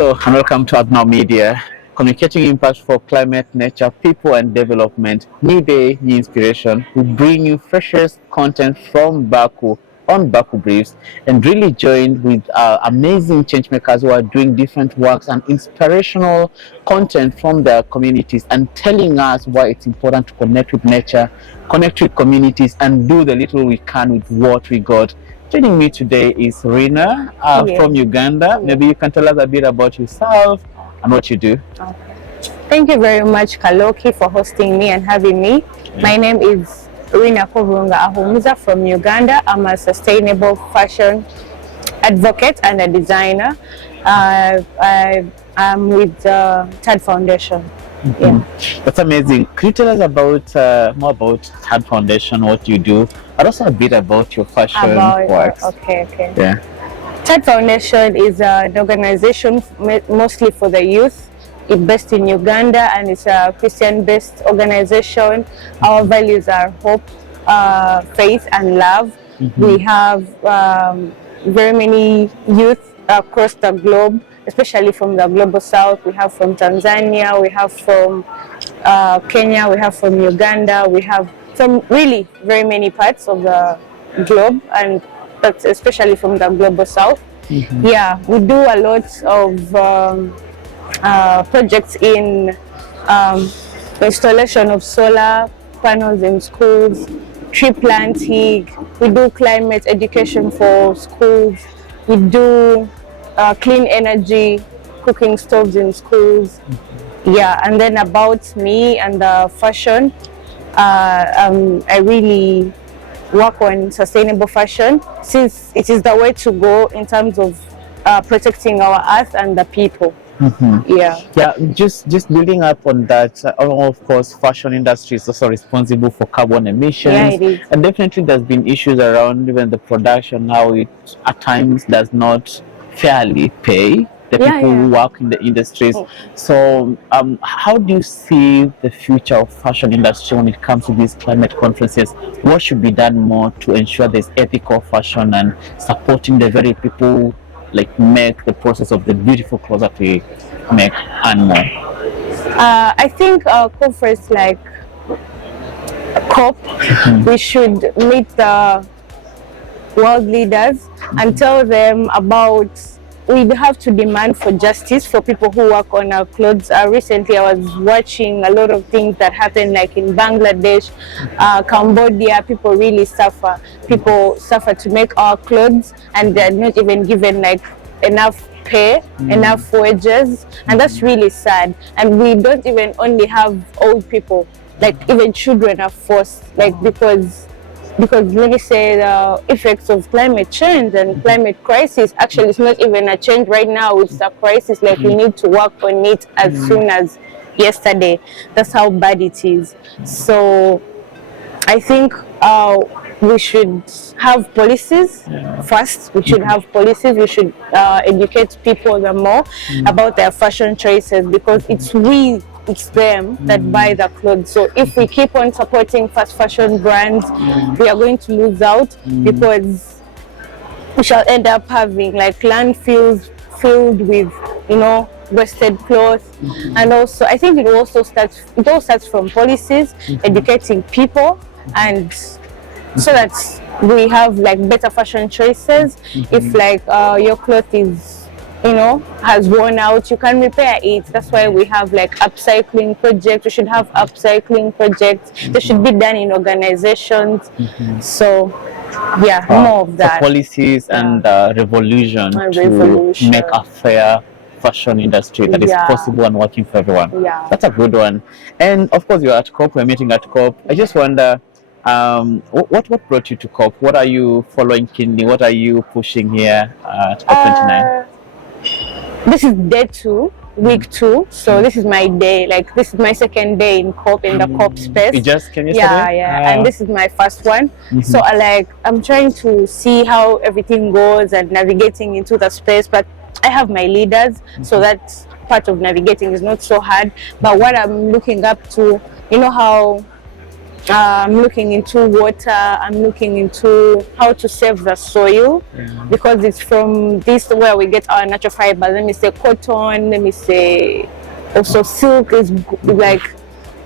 Hello and welcome to Adnow Media, communicating impact for climate, nature, people and development. New day, new inspiration. We bring you freshest content from Baku on Baku Briefs and really joined with amazing change makers who are doing different works and inspirational content from their communities and telling us why it's important to connect with nature, connect with communities and do the little we can with what we got. Joining me today is Rinah from Uganda. Maybe you can tell us a bit about yourself and what you do. Okay. Thank you very much, Kaloki, for hosting me and having me. Yeah. My name is Rinah Ahumuza from Uganda. I'm a sustainable fashion advocate and a designer. I'm with TAD Foundation. Mm-hmm. Yeah. That's amazing. Could you tell us about more about TAD Foundation, what you do, and also a bit about your fashion works? Okay. Yeah. TAD Foundation is an organization mostly for the youth. It's based in Uganda and it's a Christian-based organization. Our values are hope, faith, and love. Mm-hmm. We have very many youth across the globe, especially from the global south. We have from Tanzania, we have from Kenya, we have from Uganda, we have from really very many parts of the globe, but especially from the global south. Mm-hmm. Yeah, we do a lot of projects in installation of solar panels in schools, tree planting. We do climate education for schools. We do clean energy, cooking stoves in schools. Mm-hmm. Yeah, and then about me and the fashion, I really work on sustainable fashion since it is the way to go in terms of protecting our earth and the people. Mm-hmm. Yeah. Just building up on that, of course, fashion industry is also responsible for carbon emissions. Yeah, it is. And definitely there's been issues around even the production, how it at times does not fairly pay the people who work in the industries. Oh. So how do you see the future of fashion industry when it comes to these climate conferences? What should be done more to ensure there's ethical fashion and supporting the very people who make the process of the beautiful clothes that we make and more? I think a conference like COP, we should meet the world leaders and tell them about we have to demand for justice for people who work on our clothes. Recently I was watching a lot of things that happen like in Bangladesh, Cambodia. People really suffer. People suffer to make our clothes and they're not even given enough pay, enough wages, and that's really sad. And we don't even only have old people, even children are forced, because when you say the effects of climate change and climate crisis, actually it's not even a change right now, it's a crisis. We need to work on it as soon as yesterday. That's how bad it is. So I think we should have policies first. We should have policies. We should educate people more about their fashion choices, because it's them that buy the clothes. So if we keep on supporting fast fashion brands, we are going to lose out, because we shall end up having landfills filled with wasted clothes. And also I think it all starts from policies, educating people, and so that we have better fashion choices. If your cloth is has worn out, you can repair it. That's why we have upcycling projects. We should have upcycling projects. They should be done in organizations. So more of that. So policies and revolution to make a fair fashion industry that is possible and working for everyone. That's a good one. And of course you're at COP, we're meeting at COP. I just wonder, what brought you to COP? What are you following keenly? What are you pushing here at COP29? This is day 2, week 2. So this is my day. This is my second day in COP, in the COP space. You just came yesterday? Yeah. And this is my first one. So I'm trying to see how everything goes and navigating into the space. But I have my leaders, so that part of navigating is not so hard. But what I'm looking up to, how I'm looking into water. I'm looking into how to save the soil, because it's from this where we get our natural fibers. Let me say cotton. Let me say also silk is like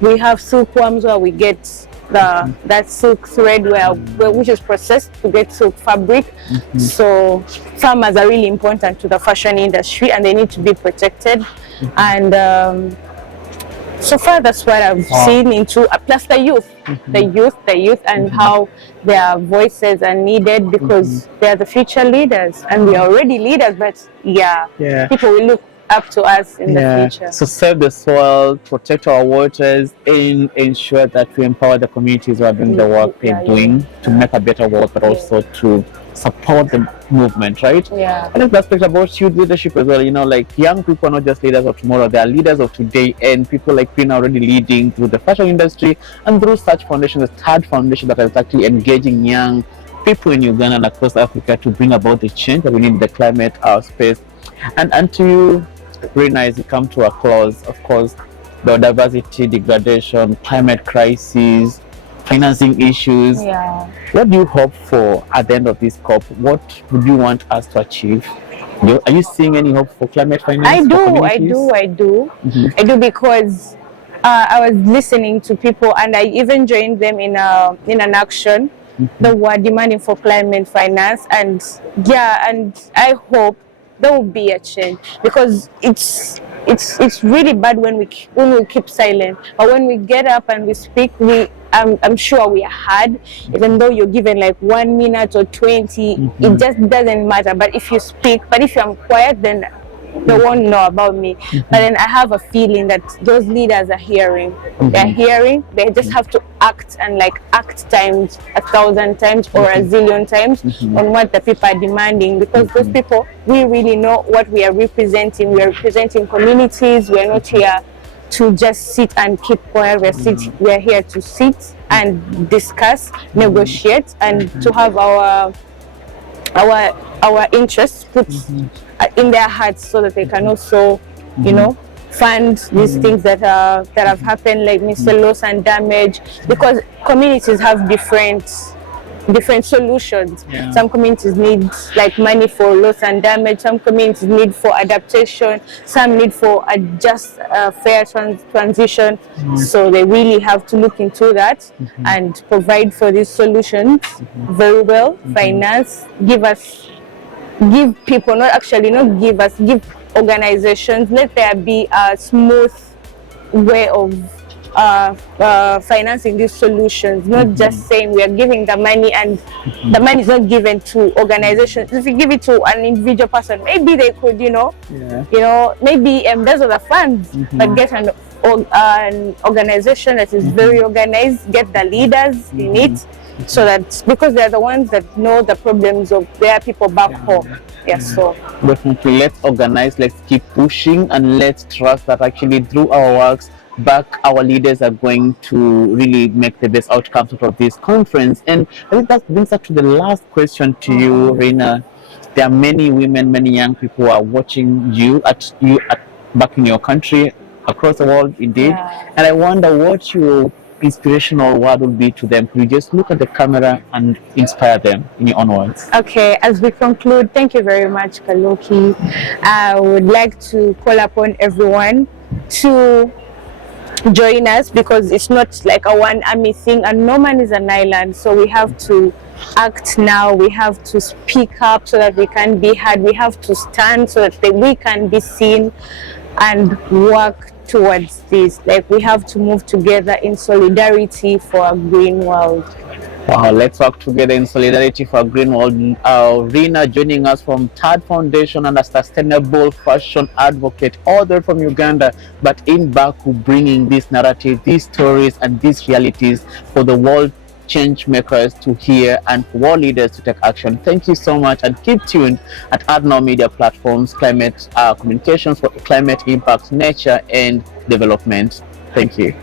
we have silkworms where we get that silk thread which is processed to get silk fabric. So farmers are really important to the fashion industry and they need to be protected. And so far that's what I've seen into plus the youth, the youth and how their voices are needed, because they are the future leaders and we are already leaders, but people will look up to us in the future. So save the soil, protect our waters, and ensure that we empower the communities who are doing the work they're doing to make a better world, but also to support the movement, right? And the aspect about youth leadership as well, you know, like young people are not just leaders of tomorrow, they are leaders of today, and people like Rinah already leading through the fashion industry and through such foundation, the third foundation that is actually engaging young people in Uganda and across Africa to bring about the change that we need in the climate space. And to Rinah, as we come to a close, of course, biodiversity degradation, climate crisis, financing issues. What do you hope for at the end of this COP? What would you want us to achieve? Are you seeing any hope for climate finance? I do, because I was listening to people and I even joined them in an action that were demanding for climate finance, and I hope there will be a change, because it's really bad when we keep silent, but when we get up and we speak, I'm sure we are heard, even though you're given like 1 minute or 20, it just doesn't matter. But if you speak, but if I'm quiet, then they won't know about me. But then I have a feeling that those leaders are hearing. They're hearing. They just have to act, and like act times 1,000 times or a zillion times on what the people are demanding. Because those people, we really know what we are representing. We are representing communities. We are not here to just sit and keep quiet. We are here to sit and discuss, negotiate, and to have our interests put in their hearts, so that they can also, you know, fund these things that have happened, like Mr. loss and damage, because communities have different solutions. Some communities need like money for loss and damage, some communities need for adaptation, some need for a just fair transition. So they really have to look into that and provide for these solutions very well. Finance, give people, give organizations, let there be a smooth way of financing these solutions, not just saying we are giving the money and the money is not given to organizations. If you give it to an individual person, maybe they could, maybe those are the funds, but get an organization that is very organized, get the leaders in it, so that, because they're the ones that know the problems of their people back home. So definitely, let's organize, let's keep pushing, and let's trust that actually through our works back, our leaders are going to really make the best outcomes out of this conference. And I think that brings us to the last question to you, Rinah. There are many women, many young people who are watching you back in your country, across the world indeed. And I wonder what your inspirational word will be to them. Could you just look at the camera and inspire them in your own words? Okay, as we conclude, thank you very much, Kaloki. I would like to call upon everyone to join us, because it's not like a one army thing, and no man is an island. So we have to act now. We have to speak up so that we can be heard. We have to stand so that we can be seen, and work towards this. Like, we have to move together in solidarity for a green world. Wow, let's work together in solidarity for a green world. Rinah joining us from Third Foundation and a sustainable fashion advocate, all the way from Uganda, but in Baku, bringing this narrative, these stories, and these realities for the world change makers to hear and for world leaders to take action. Thank you so much, and keep tuned at Adnor Media Platforms, Climate Communications for Climate Impact, Nature and Development. Thank you.